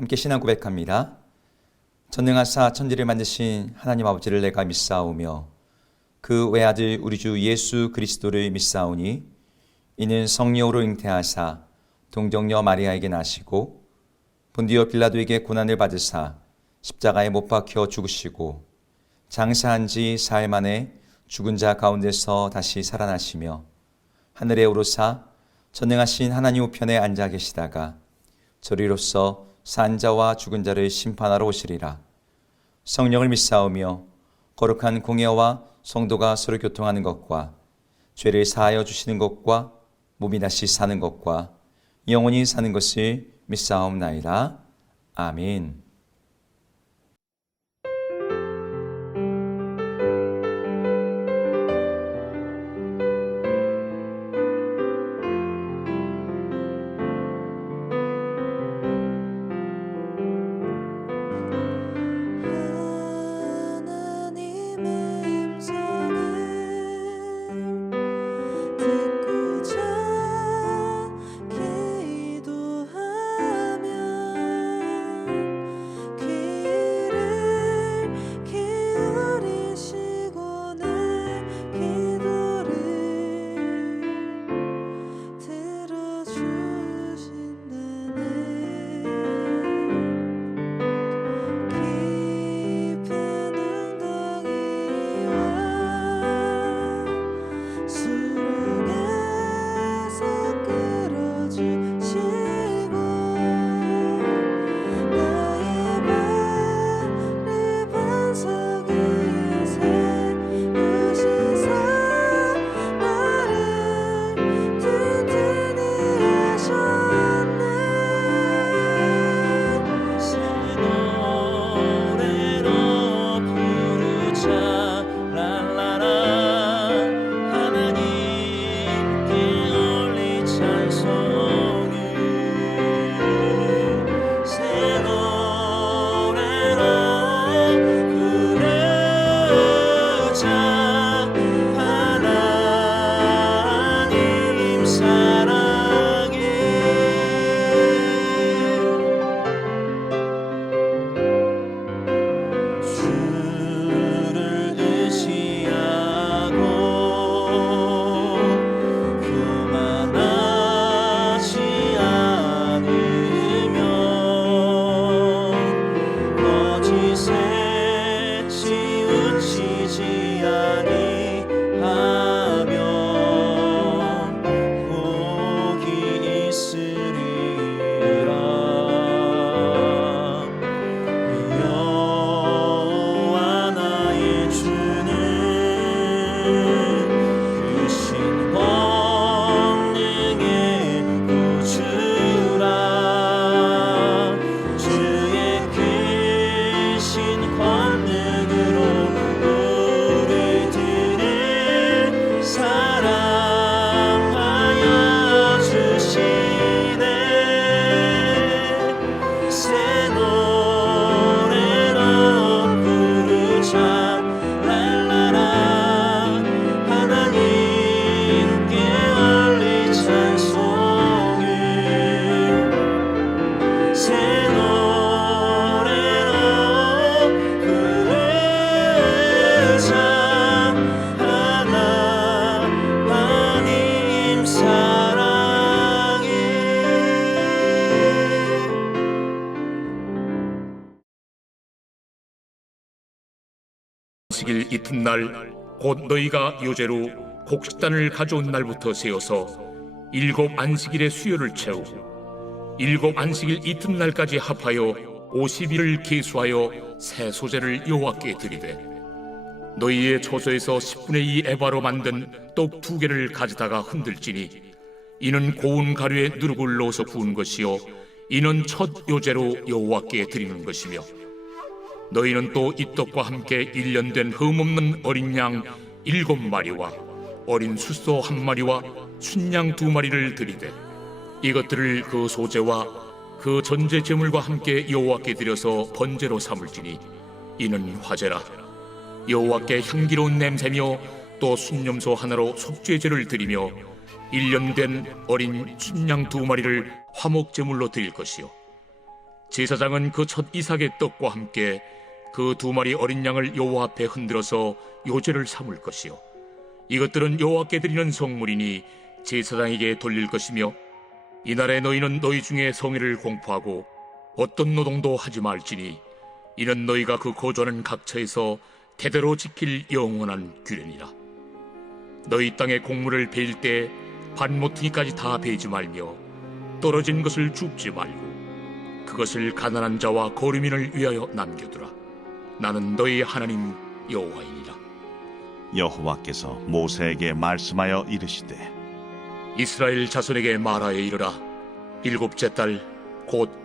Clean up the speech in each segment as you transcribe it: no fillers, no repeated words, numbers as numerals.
함께 신앙 고백합니다. 전능하사 천지를 만드신 하나님 아버지를 내가 믿사오며 그 외아들 우리 주 예수 그리스도를 믿사오니 이는 성령으로 잉태하사 동정녀 마리아에게 나시고 본디오 빌라도에게 고난을 받으사 십자가에 못 박혀 죽으시고 장사한 지 사흘 만에 죽은 자 가운데서 다시 살아나시며 하늘에 오르사 전능하신 하나님 우편에 앉아 계시다가 저리로서 산 자와 죽은 자를 심판하러 오시리라. 성령을 믿사오며 거룩한 공예와 성도가 서로 교통하는 것과 죄를 사하여 주시는 것과 몸이 다시 사는 것과 영원히 사는 것을 믿사옵나이다. 아멘. 안식일 이튿날 곧 너희가 요제로 곡식단을 가져온 날부터 세어서 7 안식일의 수요를 채우고 7 안식일 이튿날까지 합하여 50일을 계수하여 새 소재를 여호와께 드리되 너희의 처소에서 10분의 2 에바로 만든 떡 2개를 가져다가 흔들지니 이는 고운 가루에 누룩을 넣어서 구운 것이요 이는 첫 요제로 여호와께 드리는 것이며 너희는 또 이 떡과 함께 1년 된 흠없는 어린 양 7마리와 어린 숫소 1마리와 순양 2마리를 드리되 이것들을 그 소제와 그 전제 제물과 함께 여호와께 드려서 번제로 삼을지니 이는 화제라. 여호와께 향기로운 냄새며 또 순염소 하나로 속죄제를 드리며 1년 된 어린 순양 2마리를 화목 제물로 드릴 것이요 제사장은 그 첫 이삭의 떡과 함께 그 2마리 어린 양을 여호와 앞에 흔들어서 요제를 삼을 것이요 이것들은 여호와께 드리는 성물이니 제사장에게 돌릴 것이며 이날에 너희는 너희 중에 성의를 공포하고 어떤 노동도 하지 말지니 이는 너희가 그 거주하는 각처에서 대대로 지킬 영원한 규례니라. 너희 땅에 곡물을 베일 때 반모퉁이까지 다 베지 말며 떨어진 것을 줍지 말고 그것을 가난한 자와 거류민을 위하여 남겨두라. 나는 너희 하나님 여호와이니라. 여호와께서 모세에게 말씀하여 이르시되 이스라엘 자손에게 말하여 이르라. 7째 달 곧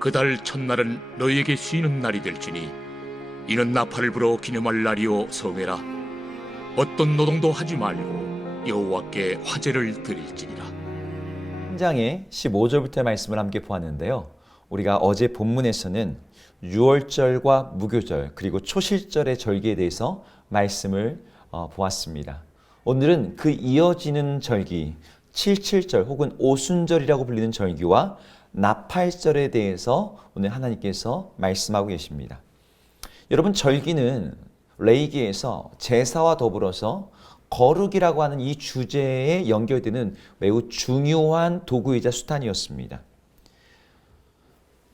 그 달 첫날은 너희에게 쉬는 날이 될지니 이는 나팔을 불어 기념할 날이요 성회라. 어떤 노동도 하지 말고 여호와께 화제를 드릴지니라. 3장의 15절부터의 말씀을 함께 보았는데요. 우리가 어제 본문에서는 유월절과 무교절 그리고 초실절의 절기에 대해서 말씀을 보았습니다. 오늘은 그 이어지는 절기 77절 혹은 오순절이라고 불리는 절기와 나팔절에 대해서 오늘 하나님께서 말씀하고 계십니다. 여러분, 절기는 레위기에서 제사와 더불어서 거룩이라고 하는 이 주제에 연결되는 매우 중요한 도구이자 수단이었습니다.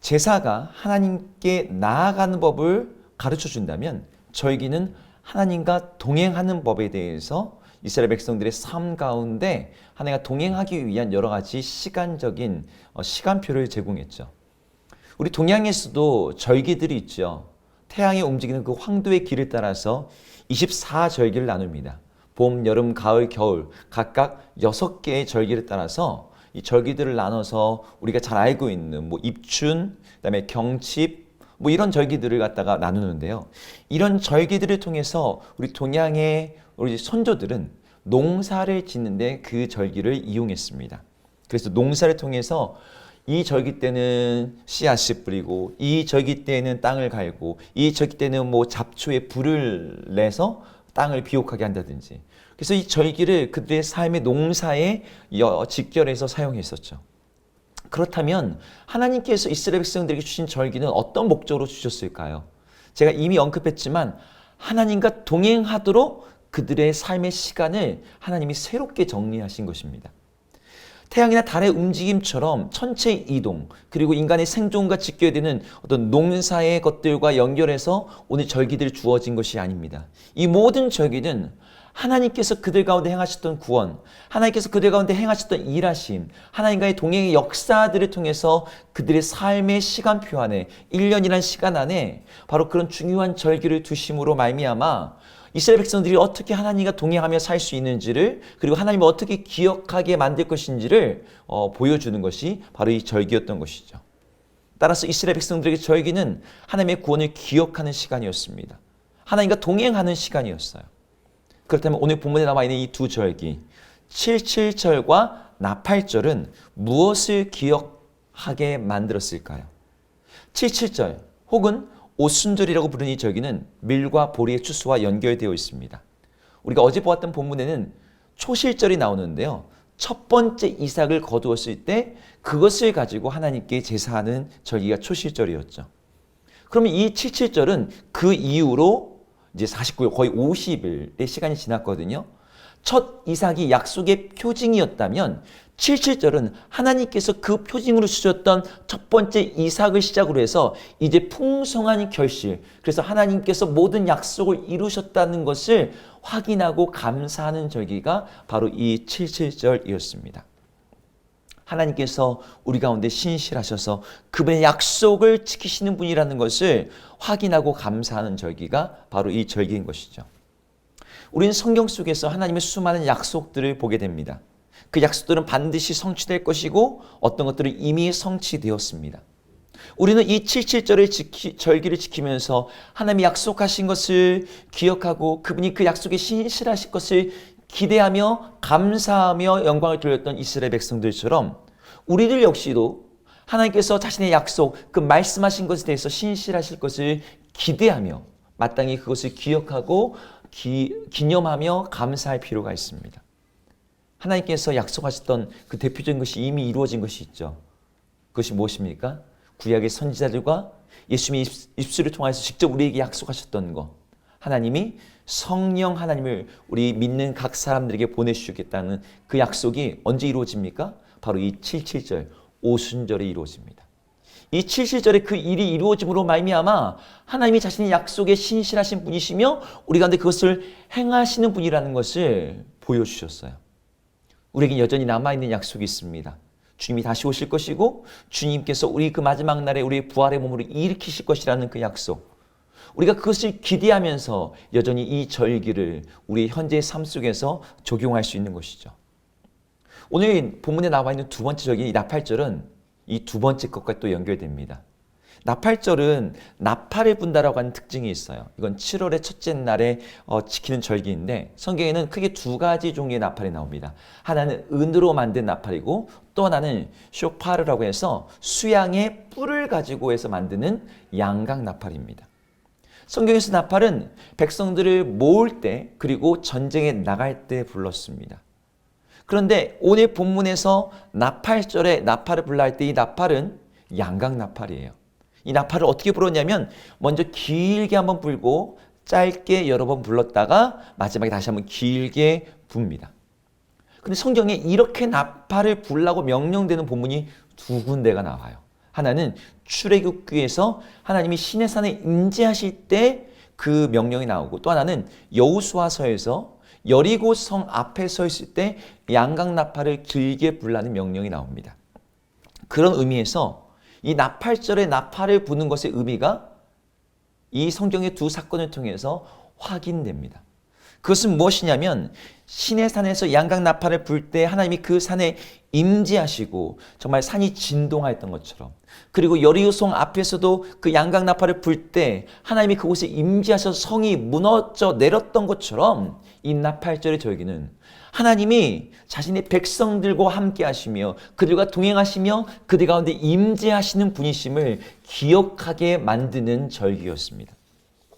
제사가 하나님께 나아가는 법을 가르쳐 준다면 절기는 하나님과 동행하는 법에 대해서 이스라엘 백성들의 삶 가운데 하나님과 동행하기 위한 여러 가지 시간적인 시간표를 제공했죠. 우리 동양에서도 절기들이 있죠. 태양이 움직이는 그 황도의 길을 따라서 24절기를 나눕니다. 봄, 여름, 가을, 겨울 각각 6개의 절기를 따라서 이 절기들을 나눠서 우리가 잘 알고 있는 입춘, 그다음에 경칩 이런 절기들을 갖다가 나누는데요. 이런 절기들을 통해서 우리 동양의 우리 선조들은 농사를 짓는데 그 절기를 이용했습니다. 그래서 농사를 통해서 이 절기 때는 씨앗을 뿌리고 이 절기 때는 땅을 갈고 이 절기 때는 잡초에 불을 내서 땅을 비옥하게 한다든지 그래서 이 절기를 그들의 삶의 농사에 직결해서 사용했었죠. 그렇다면 하나님께서 이스라엘 백성들에게 주신 절기는 어떤 목적으로 주셨을까요? 제가 이미 언급했지만 하나님과 동행하도록 그들의 삶의 시간을 하나님이 새롭게 정리하신 것입니다. 태양이나 달의 움직임처럼 천체의 이동 그리고 인간의 생존과 직결되는 어떤 농사의 것들과 연결해서 오늘 절기들이 주어진 것이 아닙니다. 이 모든 절기는 하나님께서 그들 가운데 행하셨던 구원, 하나님께서 그들 가운데 행하셨던 일하심, 하나님과의 동행의 역사들을 통해서 그들의 삶의 시간표 안에 1년이라는 시간 안에 바로 그런 중요한 절기를 두심으로 말미암아 이스라엘 백성들이 어떻게 하나님과 동행하며 살 수 있는지를 그리고 하나님을 어떻게 기억하게 만들 것인지를 보여주는 것이 바로 이 절기였던 것이죠. 따라서 이스라엘 백성들에게 절기는 하나님의 구원을 기억하는 시간이었습니다. 하나님과 동행하는 시간이었어요. 그렇다면 오늘 본문에 나와 있는 이 두 절기 77절과 나팔절은 무엇을 기억하게 만들었을까요? 77절 혹은 오순절이라고 부르는 이 절기는 밀과 보리의 추수와 연결되어 있습니다. 우리가 어제 보았던 본문에는 초실절이 나오는데요. 첫 번째 이삭을 거두었을 때 그것을 가지고 하나님께 제사하는 절기가 초실절이었죠. 그러면 이 77절은 그 이후로 이제 49일 거의 50일의 시간이 지났거든요. 첫 이삭이 약속의 표징이었다면 77절은 하나님께서 그 표징으로 주셨던 첫 번째 이삭을 시작으로 해서 이제 풍성한 결실, 그래서 하나님께서 모든 약속을 이루셨다는 것을 확인하고 감사하는 절기가 바로 이 77절이었습니다. 하나님께서 우리 가운데 신실하셔서 그분의 약속을 지키시는 분이라는 것을 확인하고 감사하는 절기가 바로 이 절기인 것이죠. 우리는 성경 속에서 하나님의 수많은 약속들을 보게 됩니다. 그 약속들은 반드시 성취될 것이고 어떤 것들은 이미 성취되었습니다. 우리는 이 77절의 절기를 지키면서 하나님이 약속하신 것을 기억하고 그분이 그 약속에 신실하실 것을 기대하며 감사하며 영광을 돌렸던 이스라엘 백성들처럼 우리들 역시도 하나님께서 자신의 약속, 그 말씀하신 것에 대해서 신실하실 것을 기대하며 마땅히 그것을 기억하고 기념하며 감사할 필요가 있습니다. 하나님께서 약속하셨던 그 대표적인 것이 이미 이루어진 것이 있죠. 그것이 무엇입니까? 구약의 선지자들과 예수님의 입술을 통해서 직접 우리에게 약속하셨던 것, 하나님이 성령 하나님을 우리 믿는 각 사람들에게 보내주시겠다는 그 약속이 언제 이루어집니까? 바로 이 77절 오순절에 이루어집니다. 이 77절에 그 일이 이루어짐으로 말미암아 하나님이 자신의 약속에 신실하신 분이시며 우리 가운데 그것을 행하시는 분이라는 것을 보여주셨어요. 우리에게 여전히 남아있는 약속이 있습니다. 주님이 다시 오실 것이고 주님께서 우리 그 마지막 날에 우리의 부활의 몸으로 일으키실 것이라는 그 약속, 우리가 그것을 기대하면서 여전히 이 절기를 우리 현재의 삶 속에서 적용할 수 있는 것이죠. 오늘 본문에 나와 있는 두 번째 절기, 이 나팔절은 이 두 번째 것과 또 연결됩니다. 나팔절은 나팔을 분다라고 하는 특징이 있어요. 이건 7월의 첫째 날에 지키는 절기인데 성경에는 크게 두 가지 종류의 나팔이 나옵니다. 하나는 은으로 만든 나팔이고 또 하나는 쇼파르라고 해서 수양의 뿔을 가지고 해서 만드는 양각 나팔입니다. 성경에서 나팔은 백성들을 모을 때 그리고 전쟁에 나갈 때 불렀습니다. 그런데 오늘 본문에서 나팔절에 나팔을 불라 할 때 이 나팔은 양각 나팔이에요. 이 나팔을 어떻게 불었냐면 먼저 길게 한번 불고 짧게 여러 번 불렀다가 마지막에 다시 한번 길게 붑니다. 근데 성경에 이렇게 나팔을 불라고 명령되는 본문이 두 군데가 나와요. 하나는 출애굽기에서 하나님이 시내산에 임재하실 때 그 명령이 나오고, 또 하나는 여호수아서에서 여리고 성 앞에 서 있을 때 양각 나팔을 길게 불라는 명령이 나옵니다. 그런 의미에서 이 나팔절에 나팔을 부는 것의 의미가 이 성경의 두 사건을 통해서 확인됩니다. 그것은 무엇이냐면 시내산에서 양각 나팔을 불 때 하나님이 그 산에 임재하시고 정말 산이 진동하였던 것처럼, 그리고 여리고성 앞에서도 그 양각 나팔을 불 때 하나님이 그곳에 임재하셔서 성이 무너져 내렸던 것처럼 이 나팔절의 절기는 하나님이 자신의 백성들과 함께 하시며 그들과 동행하시며 그들 가운데 임재하시는 분이심을 기억하게 만드는 절기였습니다.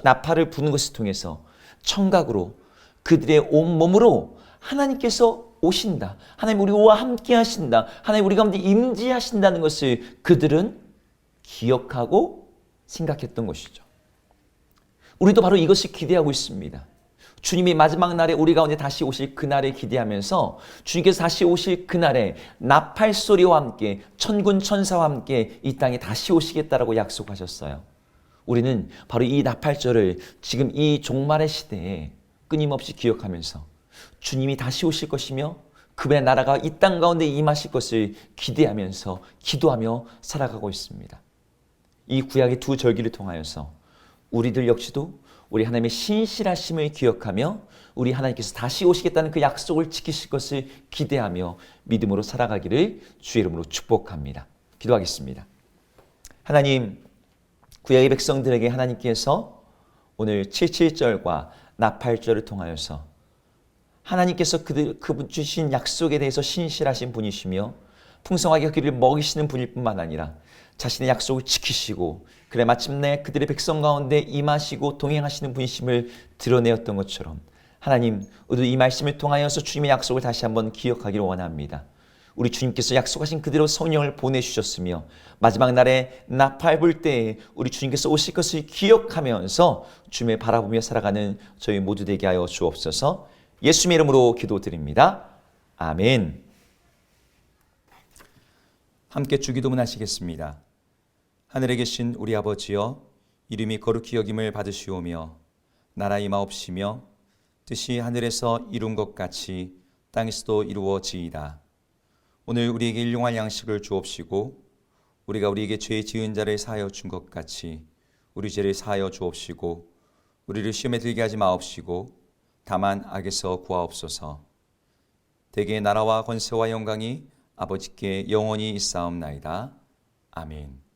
나팔을 부는 것을 통해서 청각으로 그들의 온몸으로 하나님께서 오신다, 하나님 우리와 함께 하신다, 하나님 우리 가운데 임재하신다는 것을 그들은 기억하고 생각했던 것이죠. 우리도 바로 이것을 기대하고 있습니다. 주님이 마지막 날에 우리 가운데 다시 오실 그날을 기대하면서 주님께서 다시 오실 그날에 나팔 소리와 함께 천군 천사와 함께 이 땅에 다시 오시겠다라고 약속하셨어요. 우리는 바로 이 나팔절을 지금 이 종말의 시대에 끊임없이 기억하면서 주님이 다시 오실 것이며 그분의 나라가 이 땅 가운데 임하실 것을 기대하면서 기도하며 살아가고 있습니다. 이 구약의 두 절기를 통하여서 우리들 역시도 우리 하나님의 신실하심을 기억하며 우리 하나님께서 다시 오시겠다는 그 약속을 지키실 것을 기대하며 믿음으로 살아가기를 주의 이름으로 축복합니다. 기도하겠습니다. 하나님, 구약의 백성들에게 하나님께서 오늘 77절과 나팔절을 통하여서 하나님께서 그분 주신 약속에 대해서 신실하신 분이시며 풍성하게 그를 먹이시는 분일 뿐만 아니라 자신의 약속을 지키시고 그래 마침내 그들의 백성 가운데 임하시고 동행하시는 분이심을 드러내었던 것처럼 하나님, 우리 이 말씀을 통하여서 주님의 약속을 다시 한번 기억하기를 원합니다. 우리 주님께서 약속하신 그대로 성령을 보내주셨으며 마지막 날에 나팔 불 때에 우리 주님께서 오실 것을 기억하면서 주님을 바라보며 살아가는 저희 모두 되게 하여 주옵소서. 예수님의 이름으로 기도드립니다. 아멘. 함께 주기도문 하시겠습니다. 하늘에 계신 우리 아버지여, 이름이 거룩히 여김을 받으시오며 나라 임하옵시며 뜻이 하늘에서 이룬 것 같이 땅에서도 이루어지이다. 오늘 우리에게 일용할 양식을 주옵시고 우리가 우리에게 죄 지은 자를 사하여 준 것 같이 우리 죄를 사하여 주옵시고 우리를 시험에 들게 하지 마옵시고 다만 악에서 구하옵소서. 대개의 나라와 권세와 영광이 아버지께 영원히 있사옵나이다. 아멘.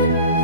아멘.